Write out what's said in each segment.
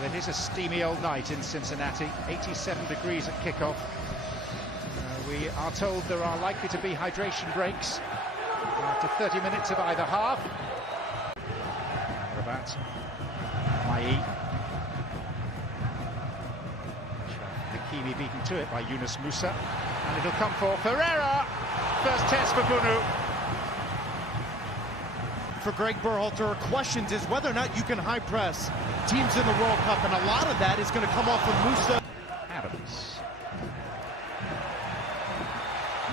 Well, it is a steamy old night in Cincinnati, 87 degrees at kickoff. We are told there are likely to be hydration breaks after 30 minutes of either half. About Hakimi beaten to it by Yunus Musa, and it'll come for Ferreira. First test for Bunu. For Greg Berhalter, questions is whether or not you can high press teams in the World Cup, and a lot of that is going to come off of Musa. Adams.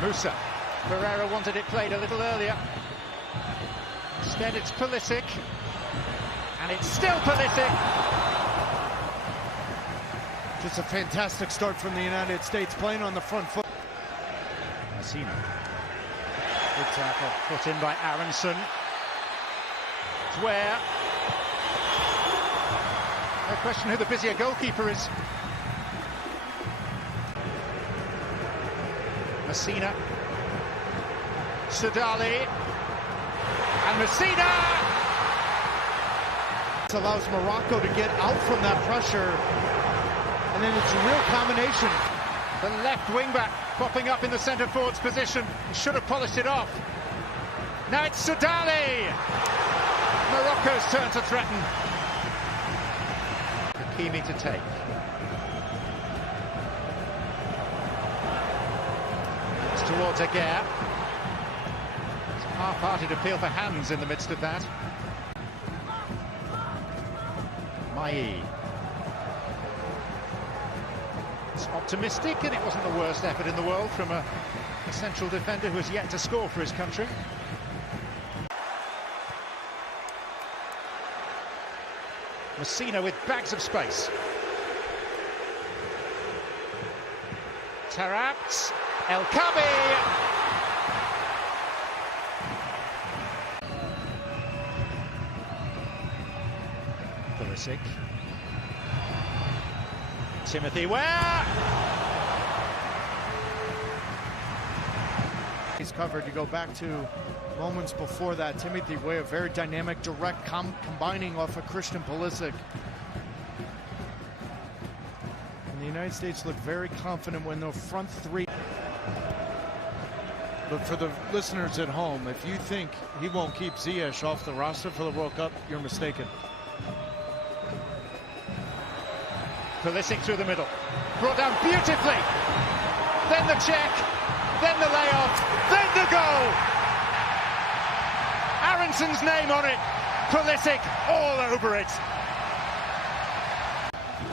Musa. Ferreira wanted it played a little earlier. Instead it's Pulisic. And it's still Pulisic. Just a fantastic start from the United States, playing on the front foot. Messina. Good tackle. Put in by Aronson. Where? No question who the busier goalkeeper is. Messina. Sudali. And Messina! This allows Morocco to get out from that pressure. And then it's a real combination. The left wing-back popping up in the centre-forward's position. He should have polished it off. Now it's Sudali! Morocco's turn to threaten. Hakimi to take. It's towards Aguirre. It's a half-hearted appeal for hands in the midst of that. Mai. It's optimistic, and it wasn't the worst effort in the world from a central defender who has yet to score for his country. Messina with bags of space. Taarabt, El Kabi. Pulisic. Timothy Ware. He's covered. You go back to moments before that, Timothy Weah, very dynamic, direct, combining off of Christian Pulisic. And the United States look very confident when the front three. But for the listeners at home, if you think he won't keep Ziyech off the roster for the World Cup, you're mistaken. Pulisic through the middle, brought down beautifully. Then the check, then the layoff, then the goal. Aronson's name on it. Pulisic all over it.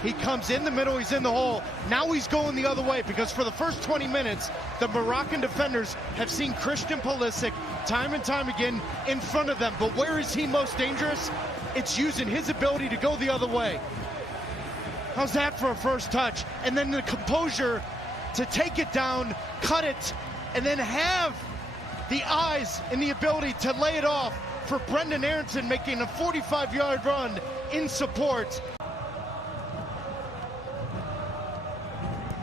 He comes in the middle, he's in the hole. Now he's going the other way, because for the first 20 minutes, the Moroccan defenders have seen Christian Pulisic time and time again in front of them. But where is he most dangerous? It's using his ability to go the other way. How's that for a first touch? And then the composure to take it down, cut it, and then have the eyes and the ability to lay it off for Brenden Aaronson, making a 45-yard run in support.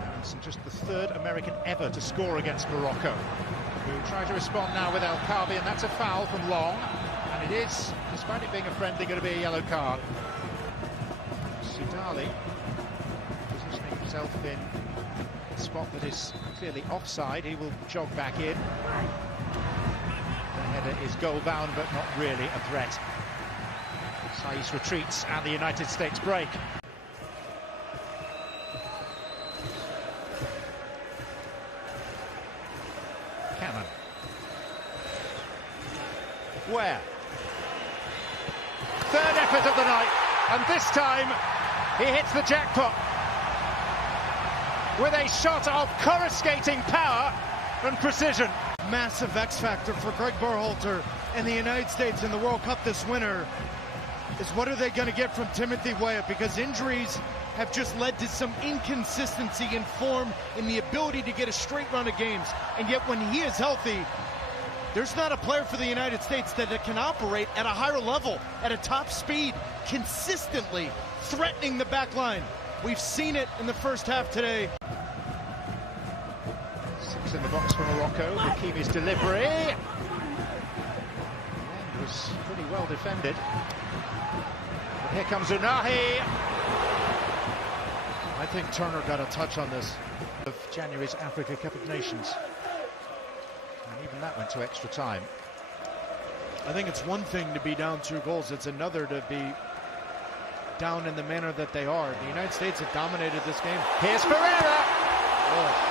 Aaronson, just the third American ever to score against Morocco. Who try to respond now with El Kabi, and that's a foul from Long. And it is, despite it being a friendly, going to be a yellow card. Sudali positioning himself in a spot that is clearly offside. He will jog back in. The header is goal-bound, but not really a threat. Saiz retreats, and the United States break. Cannon. Where? Third effort of the night, and this time he hits the jackpot with a shot of coruscating power and precision. Massive X factor for Greg Berhalter and the United States in the World Cup this winter is what are they going to get from Timothy Weah, because injuries have just led to some inconsistency in form, in the ability to get a straight run of games. And yet when he is healthy, there's not a player for the United States that can operate at a higher level, at a top speed, consistently threatening the back line. We've seen it in the first half today. Six in the box for Morocco. Hakimi's delivery. And was pretty well defended. But here comes Unahi. I think Turner got a touch on this. Of January's Africa Cup of Nations. And even that went to extra time. I think it's one thing to be down 2 goals. It's another to be down in the manner that they are. The United States have dominated this game. Here's Ferreira! Oh.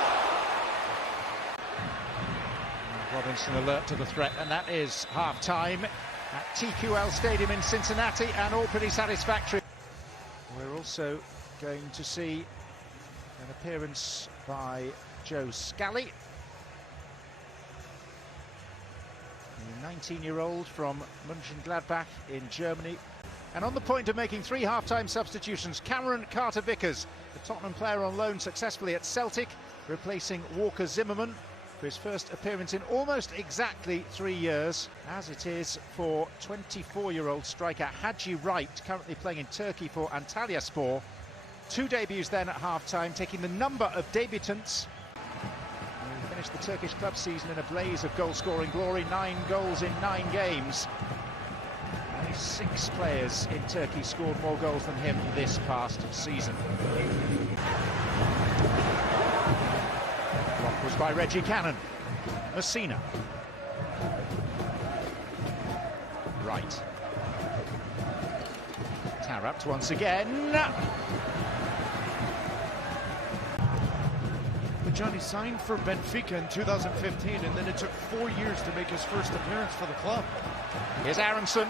Robinson alert to the threat, and that is half-time at TQL Stadium in Cincinnati, and all pretty satisfactory. We're also going to see an appearance by Joe Scally, the 19-year-old from Mönchengladbach in Germany. And on the point of making 3 half-time substitutions, Cameron Carter-Vickers, the Tottenham player on loan successfully at Celtic, replacing Walker Zimmerman for his first appearance in almost exactly 3 years, as it is for 24-year-old striker Haji Wright, currently playing in Turkey for Antalyaspor. 2 debuts then at half-time, taking the number of debutants. He finished the Turkish club season in a blaze of goal-scoring glory, 9 goals in 9 games. Only 6 players in Turkey scored more goals than him this past season. Block was by Reggie Cannon. Messina. Right. Tarrapt once again. But Johnny signed for Benfica in 2015, and then it took 4 years to make his first appearance for the club. Here's Aronson.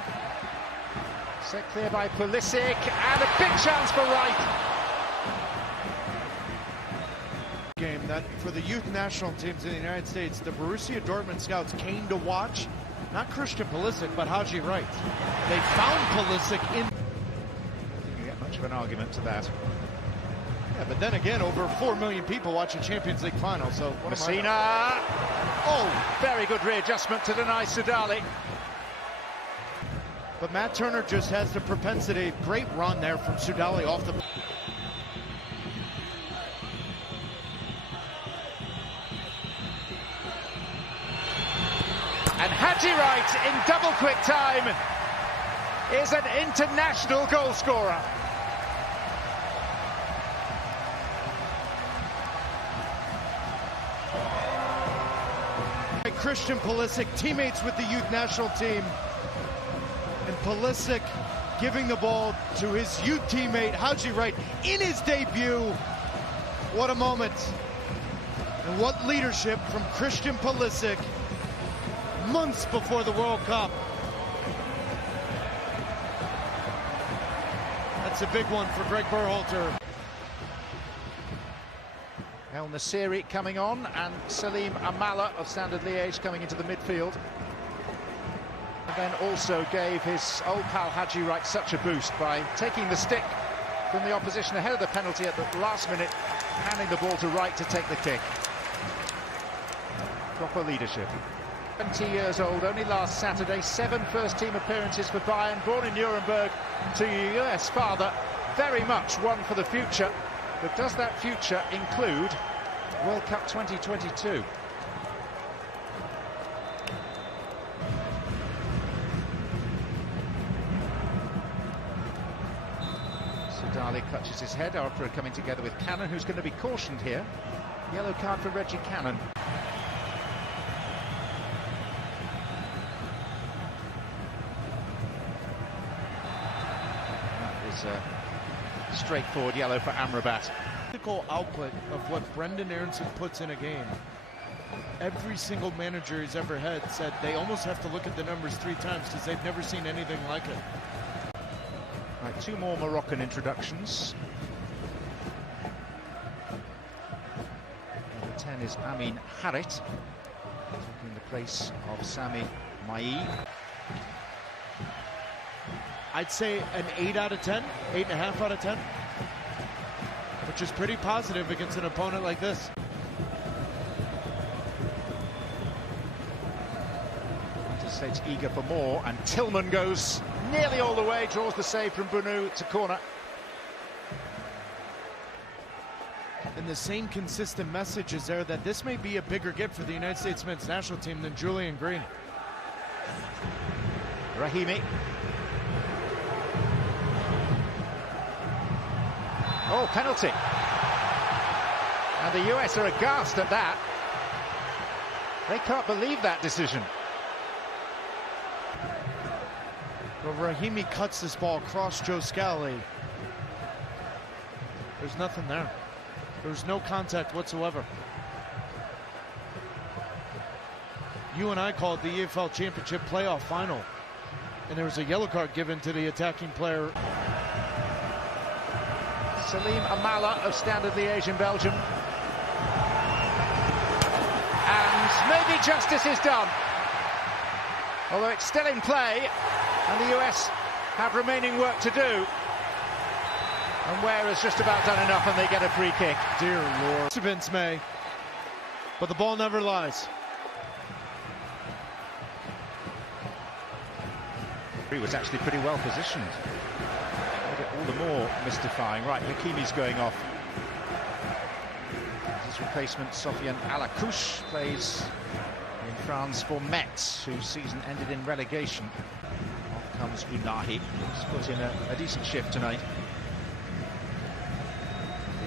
Set clear by Pulisic, and a big chance for Wright. Game that for the youth national teams in the United States, the Borussia Dortmund scouts came to watch not Christian Pulisic, but Haji Wright. They found Pulisic in. I don't think you get much of an argument to that. Yeah, but then again, over 4 million people watch a Champions League final, so what Messina! Oh, very good readjustment to deny Sudali. But Matt Turner just has the propensity. Great run there from Sudali off the... And Haji Wright in double quick time is an international goal scorer. Christian Pulisic, teammates with the youth national team. And Pulisic giving the ball to his youth teammate, Haji Wright, in his debut. What a moment. And what leadership from Christian Pulisic months before the World Cup. That's a big one for Greg Berhalter. El Nassiri coming on, and Salim Amala of Standard Liège coming into the midfield. And then also gave his old pal Haji Wright such a boost by taking the stick from the opposition ahead of the penalty at the last minute, handing the ball to Wright to take the kick. Proper leadership. 20 years old, only last Saturday, 7 first-team appearances for Bayern, born in Nuremberg to a US father, very much one for the future. But does that future include World Cup 2022? Sudali clutches his head after coming together with Cannon, who's going to be cautioned here. Yellow card for Reggie Cannon. That is a straightforward yellow for Amrabat. Physical output of what Brendan Aronson puts in a game. Every single manager he's ever had said they almost have to look at the numbers 3 times because they've never seen anything like it. Right, 2 more Moroccan introductions. Number 10 is Amin Harit, taking the place of Sami Mai. I'd say an 8 out of 10, 8.5 out of 10, which is pretty positive against an opponent like this. United States eager for more, and Tillman goes nearly all the way, draws the save from Bunu to corner. And the same consistent message is there that this may be a bigger gift for the United States men's national team than Julian Green. Rahimi. Oh, penalty. And the US are aghast at that. They can't believe that decision. But Rahimi cuts this ball across Joe Scally. There's nothing there. There's no contact whatsoever. You and I called the EFL Championship playoff final, and there was a yellow card given to the attacking player. Salim Amala of Standard Liège in Belgium. And maybe justice is done. Although it's still in play, and the US have remaining work to do. And Ware has just about done enough, and they get a free kick. Dear Lord. Vince May, but the ball never lies. He was actually pretty well positioned. All the more mystifying. Right, Hakimi's going off. His replacement, Sofiane Alakouche, plays in France for Metz, whose season ended in relegation. Off comes Unahi, who's put in a decent shift tonight.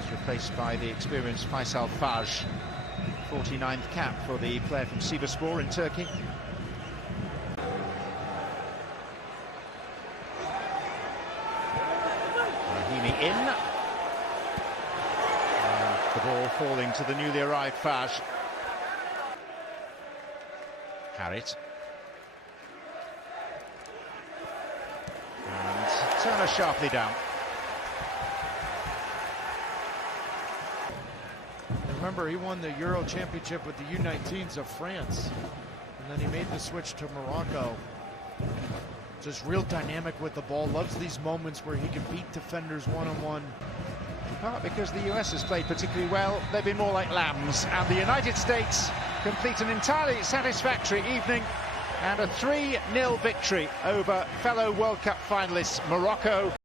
He's replaced by the experienced Faisal Faj, 49th cap for the player from Sivasspor in Turkey. Rahimi in. And the ball falling to the newly arrived Faj. Harrit. And Turner sharply down. Remember, he won the Euro Championship with the U19s of France, and then he made the switch to Morocco. Just real dynamic with the ball, loves these moments where he can beat defenders one-on-one. Part because the US has played particularly well, they've been more like lambs, and the United States complete an entirely satisfactory evening and a 3-0 victory over fellow World Cup finalists Morocco.